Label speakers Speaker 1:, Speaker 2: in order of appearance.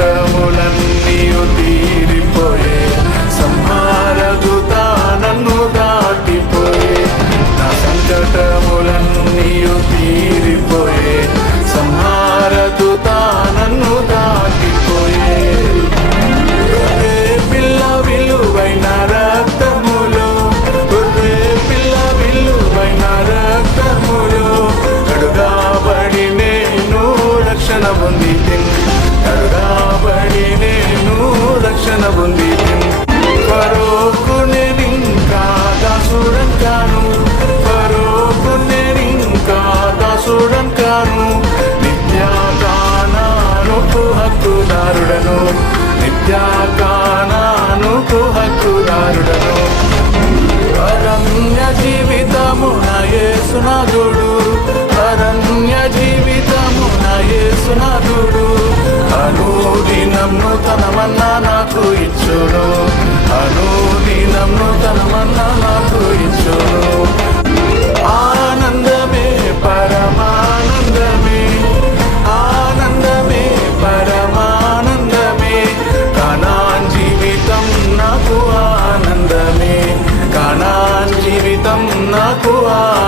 Speaker 1: down పరోకు దాసుడంకాను పరోకు దాసుడంకాను నిత్యాగానానుకు హక్కుదారుడను నిత్యాగానానుకు హక్కుదారుడను అరణ్య జీవితము యేసునాథుడు అరణ్య జీవితము యేసునాథుడు అనుదినము తనమన్నా నాకు ఇచ్చును నాకు ఇచ్చును água.